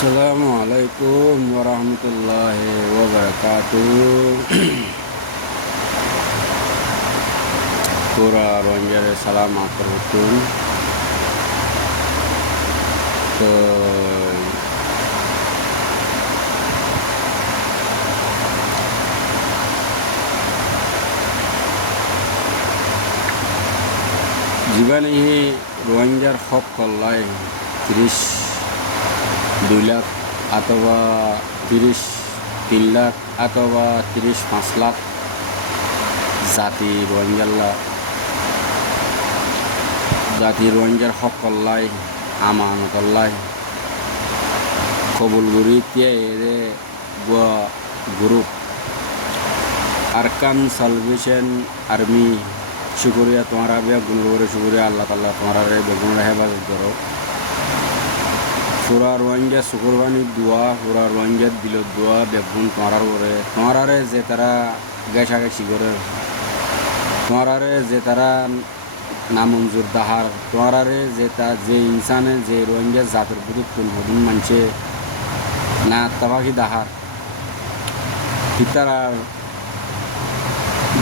Assalamualaikum warahmatullahi wabarakatuh. Pura Ronjare salam aturutun তো জীবনে রোহিঙ্গার হক কল্লাই 32 লাখ অথবা 33 লাখ অথবা 35 লাখ জাতি রোহিঙ্গার হক কল্লাই আমানতল্লাই কবুল গুরি তিয়ারে গ্রুপ আরকান সালভেশন আর্মি শুকরিয়া তোমারা বেগুন শুকরিয়া আল্লাহ তাআলা তোমারা বেগুন হেফাজত করো পুরা রোহিঙ্গা শুকুরবানি দোয়া পুরা রোহিঙ্গা দিল দোয়া বেগুন তোমারারে যে তারা গেছাগেছি করে তোমারারে যে তারা নামঞ্জুর দাহার তোমারারে যে ইনসানে যে রোহিঙ্গা জাতের বুদুত্তুন হদুন মানছে না তাবাকি দাহার ইতারার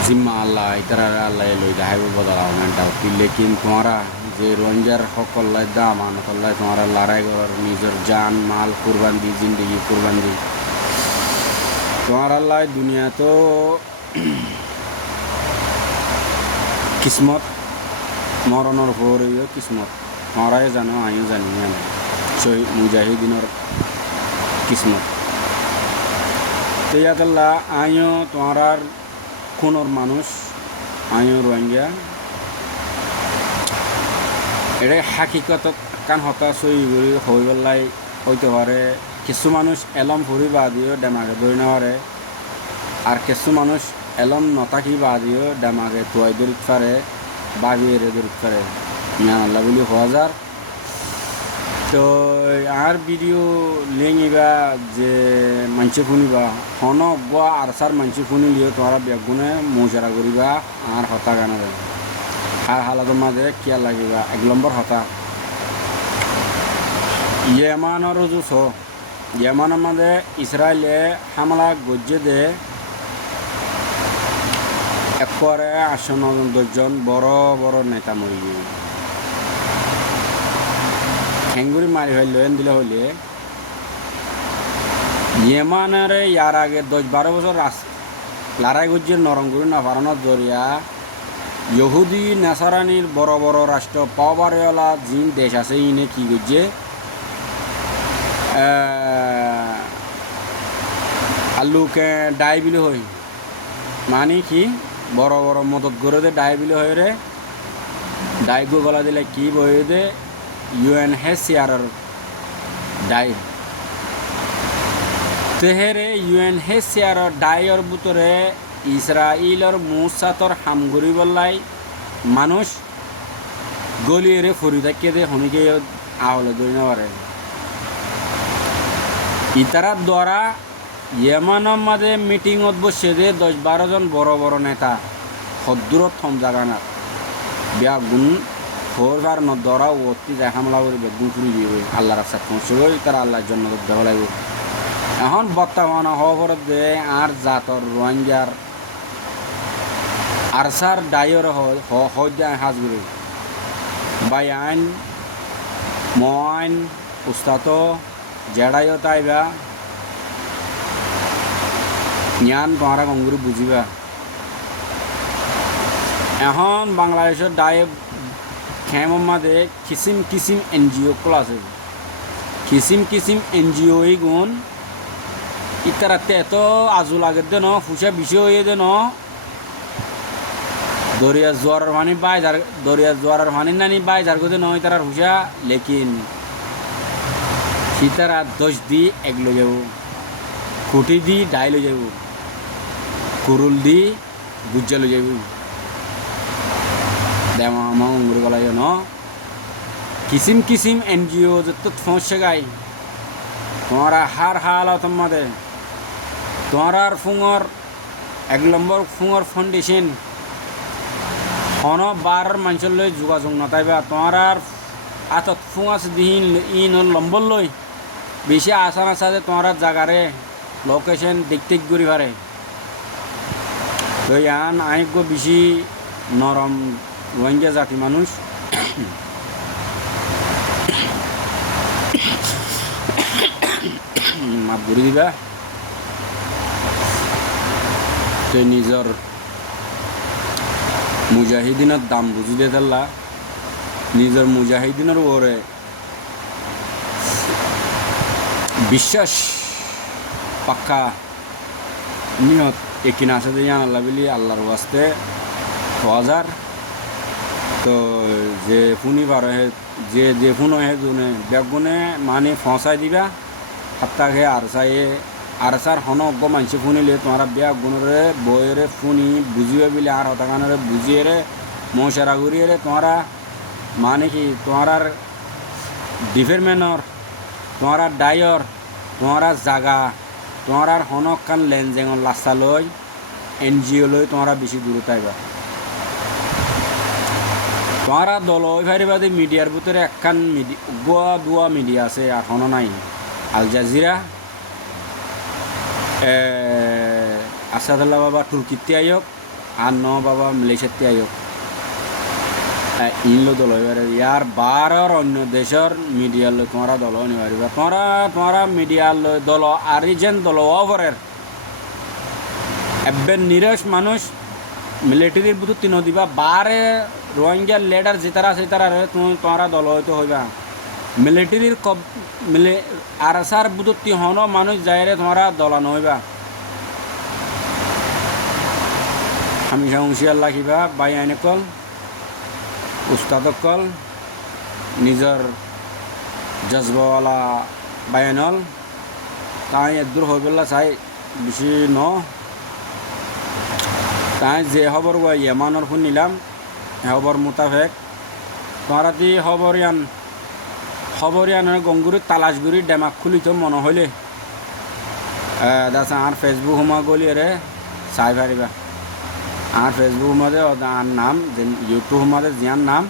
জিম্মা আল্লাহ ইতারার আল্লাহ লই দাহাইব বদলা মেন্টাও লেকিন তোমারা যে রোহিঙ্গার সকল্লাই দাম আনকল্লাই তোমারা লড়াই করার নিজের জান মাল কুরবান দি জিন্দগি কুরবান দি তোমার আল্লাহ দুনিয়া তো কিসমত মরণের পর কিসমত তোমরাই জানো আমিও জানি না শহীদ মুজাহিদিনের কিসমত তেয়াকাল্লা আমিও তোমার খুনের মানুষ আমিও রোহিঙ্গা এটা হাকিকত কান হতা সই করি হয়ে গেলাই হইতে পারে কিছু মানুষ এলম ফুরি বাদিও ডেমাকে ধরে নেওয়ারে আর কিছু মানুষ এলম নতাকি বাদিও ডেমাকে তোয়াই দরিত পারে বাগিয়ে দরিত পারে মিয়ান আল্লাহ বলি হাজার তো আর ভিডিও লেঙিবা যে মানসি শুনিবা হন বা আরসার মানসি শুনিলিও তোমরা বেগুনে মোজারা করিবা আর হতা গানা আর হালাতের মাঝে কিয়া লাগিবা 1 নম্বর হতা ইয়েমানের যুস ইয়েমানের মাঝে ইসরায়েলে হামলা গজ্জে দে একরে 8-9 জন বড় বড় নেতা মরি ঠেঙ্গুরি মারি ফেললো দিলে হইলে ইয়েমানের ইয়ার আগে 10-12 বছর লড়াই গজ্জে নরমগুড়ি না ফারানোর জরিয়া ইহুদি নাসারানির বড় বড় রাষ্ট্র পাওয়ারওয়ালা জিন দেশ আছে ইনে কি করছে আলুকে ডাই বিলে হই মানে কি বড় বড় মদত করে দে ডাই বিলে হয়ে রে ডাই গলা দিলে কি বয়ে দে UNHCR ডাই তেহেরে UNHCR ডাইর ভিতরে ইসরায়েলের মুসাতর হামগুড়ি বললাই মানুষ গলিয়ে ফুরি থাকিয়ে দে হমিকে আহলে দই নেওয়ারে ইতারার দ্বারা ইয়েমানের মাঝে মিটিংত বসে দে 10-12 জন বড় বড় নেতা সদূরত থম জাগানা বেগুন ফোরবার নদরা অতি যায় হামলা করে বেগুন ফুরি দিয়ে আল্লাহর রাস্তা পৌঁছবে তারা আল্লাহর জন্য দেওয়া লাগবে এখন বর্তমানে খবর দে আর জাতর রোহিঙ্গার আরসার ডাইর হদ্যা হাজগুড়ি বাইন মইন উস্তাদ জেডাইও তাইবা জ্ঞান তোমারা গঙ্গুরি বুঝিবা এখন বাংলাদেশের ডাই খেমের মাঝে কিসিম NGO কল আছে কিসিম NGO এই গুণ ইতারাতে এত আজু লাগে দেন ফুসা বিষয় হয়ে দেন দরিয়া জোয়ারের পানি দরিয়া জোয়ারের পানি নানি বাই যার কথা নয় তারা হুসা লেকিন সীতারা 10 দি এক লো যাব খুঁটি দি ডাই লো যাব কুরুল দি গুজ্জা লো যাব দেমা উঙ্গুরি গলা ন কিসিম NGO যত সমস্যা গাই তোমারা হার হালত মাদে তোমার ফুঙর 1 নম্বর ফুঙর ফাউন্ডেশন হন বার মানুষের লই যোগাযোগ নতাইবা তোমার আতত ফুঙাছ দিন ইন লম্বর লই বেশি আসান আসা যে তোমার জায়গারে লোকেশন দেখতে ঘুরি পারে তো ইয়ান আইগ বেশি নরম রোহিঙ্গা জাতি মানুষ মাপ ঘুরি দিবা তো নিজের মুজাহিদিনের দাম বুঝি দিয়ে দিলা নিজের মুজাহিদিনের ওরে বিশ্বাস পাক্কা নিয়ত একিন আছে যে আল্লাহ বলি আল্লাহর ওয়াস্তে হাজার তো যে ফুনি পারে যে ফুন হে জুনে বেগুনে মানে ফসাই দিবা হাত্তাকে আরসার হন অজ্ঞ মানুষ ফুনিলে তোমার বেগুনরে বইরে ফুনি বুঝিবে বলে আর হতাকানরে বুঝিয়ে রে মশারা ঘুরিয়ে রে তোমারা মানে কি তোমার ডিপার্টমেন্টর তোমার ডাইর তোমার জাগা তোমার হনক কান লেনজেঙর লাস্তা লই এনজিও লই তোমার বেশি দূরত আইবা তোমার দল ওই ফাইবাদী মিডিয়ার ভিতরে একখান গোয়া দুয়া মিডিয়া আছে আর হন নাই আল জাজিরা আসাদুল্লাহ বাবা তুর্কিতে আয়ক আর ন বাবা মালয়েশিয়াতে আয়ক ইনলো দল হইবারে ইয়ার বারর অন্য দেশের মিডিয়ার লই তোমরা দল নিবারিবা তোমরা মিডিয়ার লই দল আরিজেন দল ওভারের এবে নিরস মানুষ মিলিটারির বুধ তিন দিবা বারে রোহিঙ্গার লেডার যেতারা সেতারা তুমি তোমরা দল হইতে হইবা মিলিটারির আরসার বুধ তিহন মানুষ যাইরে তোমরা দলা নহইবা হামিশা হুঁশিয়ার রাখিবা বাই আইনে কল উস্তাদকল নিজের জজবাওয়ালা বায়ানল তাই এদূর হয়ে পেলা চাই বেশি ন তাই যে খবর ইয়েমানোর ফোন নিলাম খবর মোতাবেক তোমারা দি খবরিয়ান গঙ্গুরির তালাশগুড়ির ডেমাক খুলিত মনে হইলে দাস আর ফেসবুক সময় গলিয়ে চাই পারিবা আর ফেসবুক মধ্যে আর নাম ইউটিউব মধ্যে জিয়ার নাম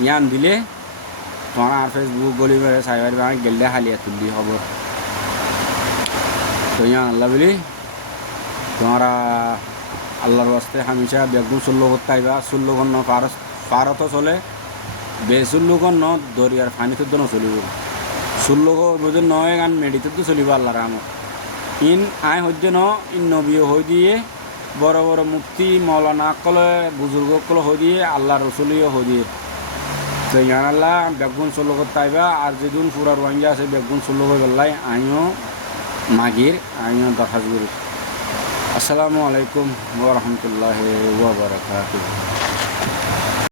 ইয়ান দিলে তোমার আর ফেসবুক গলি মেরে চাই পারিবা গেলে হালিয়া তুললি খবর তো ইয়ান আল্লাহ বলি তোমরা আল্লাহর ওয়াস্তে হামেশা বেগুন চুল্লো করতে আইবা চুল্লো কন্ন পারত চলে বেচুল্লো কন্ন দরিয়ার ফানিতে তো নচলিব চুল্লো বুঝে নয় গান মেডিতে তো চলিব আল্লাহর আমার ইন আয় হইতে ন ইন নবীও হই দিয়ে বড় বড় মুফতি মৌলানা কলে বুজুর্গ কলে হই দিয়ে আল্লাহ রসুলিও হই দিয়ে তো ইয়ান আল্লাহ বেগুন চুল্লো করতে আইবা আর যেদিন পুরা রোহিঙ্গা আছে বেগুন চুল্লো করে বেলাই আইও মাগির আইও দরখাস্ত করি আসসালামু আলাইকুম ওয়া রাহমাতুল্লাহি ওয়া বারাকাতুহু